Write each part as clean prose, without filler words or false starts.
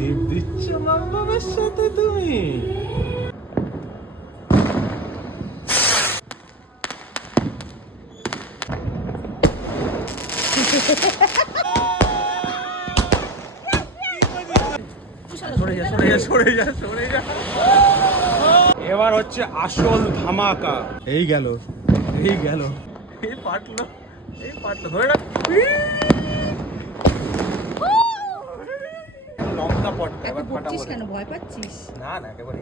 টিপ দিচ্ছ মামবাবের সাথে তুমি? এবার হচ্ছে আসল ধামাকা। এই গেল, এই গেল, এই পাটলো, এই পাটলো, ধরে রাখ। লঙ্কা পট এবার ফাটাবো। কেন ভয় পাচ্ছিস? না না, একেবারে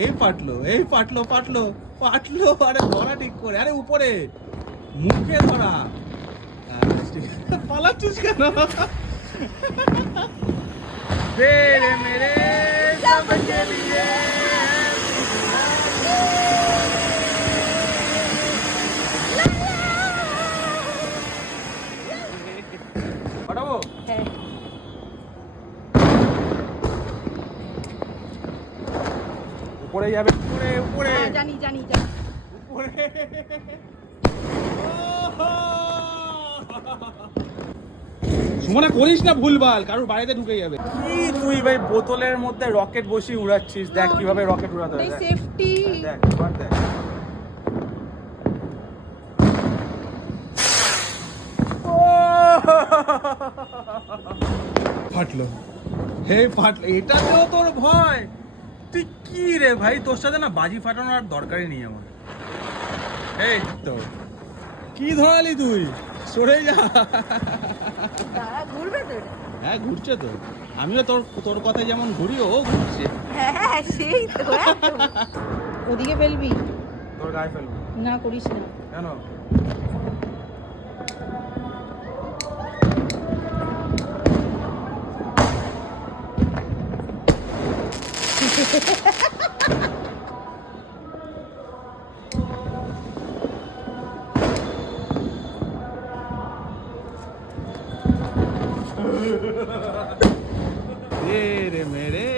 এই পাটলো, এই পাটলো, পাটলো, পাটলো। আরে ধরা ঠিক করে, আরে উপরে মুখে ধরা। পালাচ্ছিস কেন? তেরে মেরে সবকে লিয়ে পাঠাবো। হ্যাঁ। উপরে যাবে, উপরে উপরে। জানি জানি জানি। উপরে। সুমনা করিস না ভুলভাল, কারোর বাড়িতে ঢুকে যাবে। কি তুই ভাই বোতলের মধ্যে রকেট বসিয়ে উড়াচ্ছিস? দেখ কিভাবে রকেট উড়াতে হয়। সেফটি। দেখ এবার দেখ। ফাটলো, হে ফাটলো। এটাতেও তোর ভয়? তুই কি রে ভাই, তোর সাথে না বাজি ফাটানোর আর দরকারই নেই আমার। এই তো কি ধরালি তুই? সরে যা। ঘুরবে তো? হ্যাঁ ঘুরছে তো, আমিও তোর তোর কথায় যেমন ঘুরি ও ঘুরছে। হ্যাঁ সেই তো। ওদিকে ফেলবি? তোর গায়ে ফেলবো না, করিস না। কেন? तेरे मेरे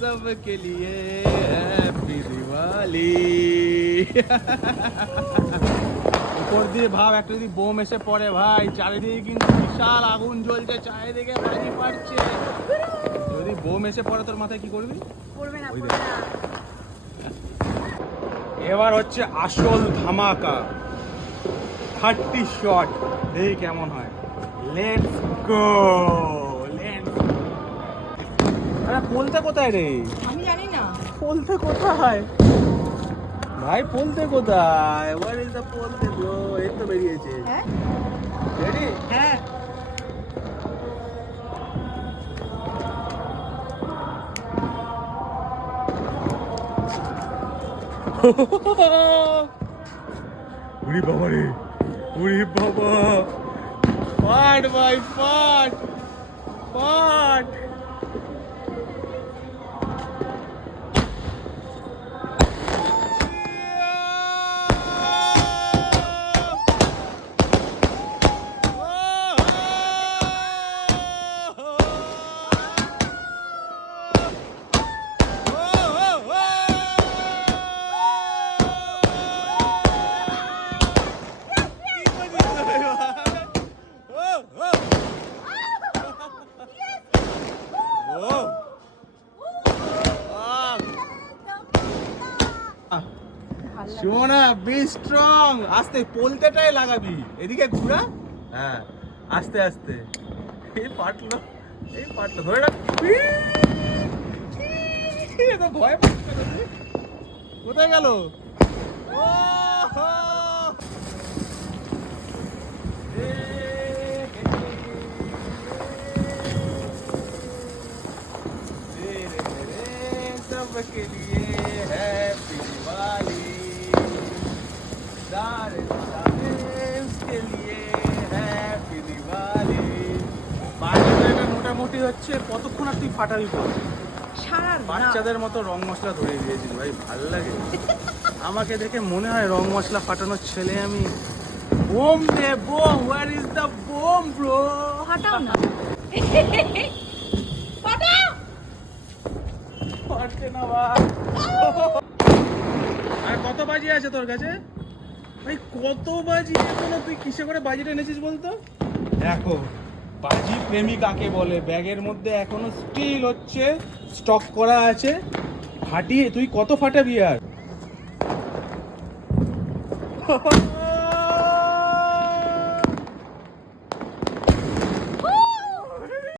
सबके लिए हैप्पी दिवाली। উপর দিয়ে ভাব একটা যদি বোম এসে পড়ে ভাই, চারিদিকে কিন্তু বিশাল আগুন জ্বলছে, চারিদিকে বাজি ফাটছে। যদি বোম এসে পড়ে তোর মাথায় কি করবি? পড়বে না, ওই পড়বে দেখ। না। এবার হচ্ছে আসল ধামাকা, 30 শট। দেখি কেমন হয়। Let's go, let's. আরে পোলতে কোথায় রে? আমি জানি না। পোলতে কোথায় ভাই, পোলতে কোথায়? হোয়ার ইজ দ্য পোলতে ব্রো? এই তো বেরিয়েছে। হ্যাঁ রেডি? হ্যাঁ। উরি বাবা রে, উরি বাবা। পাট ভাই পাট, পাট। শোনা, বি স্ট্রং। আস্তে পোলতেটাই লাগাবি, এদিকে ঘুরা। হ্যাঁ আস্তে আস্তে। এই পাটলো, এই পাটলো, ধরে রাখ। তো ভয় পাচ্ছে না? কোথায় গেল? सबके लिए हैप्पी दिवाली, सारे के लिए हैप्पी दिवाली। বাড়িটা মোটামুটি হচ্ছে, কতক্ষণ আর তুই ফাটাবি বল? সারা বাচ্চাদের মতো রং মশলা ধরে দিয়েছিস ভাই, ভাল লাগে। আমাকে দেখে মনে হয় রং মশলা ফাটানোর ছেলে আমি। বোম দে bomb, where is the bomb bro? ফাটাও না। ফাটাও। ফাটছে না ভাই। আরে আর কত বাজি আছে তোর কাছে? ভাই কত বাজি এখনো, তুই কিসে করে বাজিটা এনেছিস বলতো? দেখো বাজি প্রেমী কাকে বলে, ব্যাগের মধ্যে এখনো স্টিল হচ্ছে স্টক করা আছে। ফাটিয়ে তুই কত ফাটাবি আর?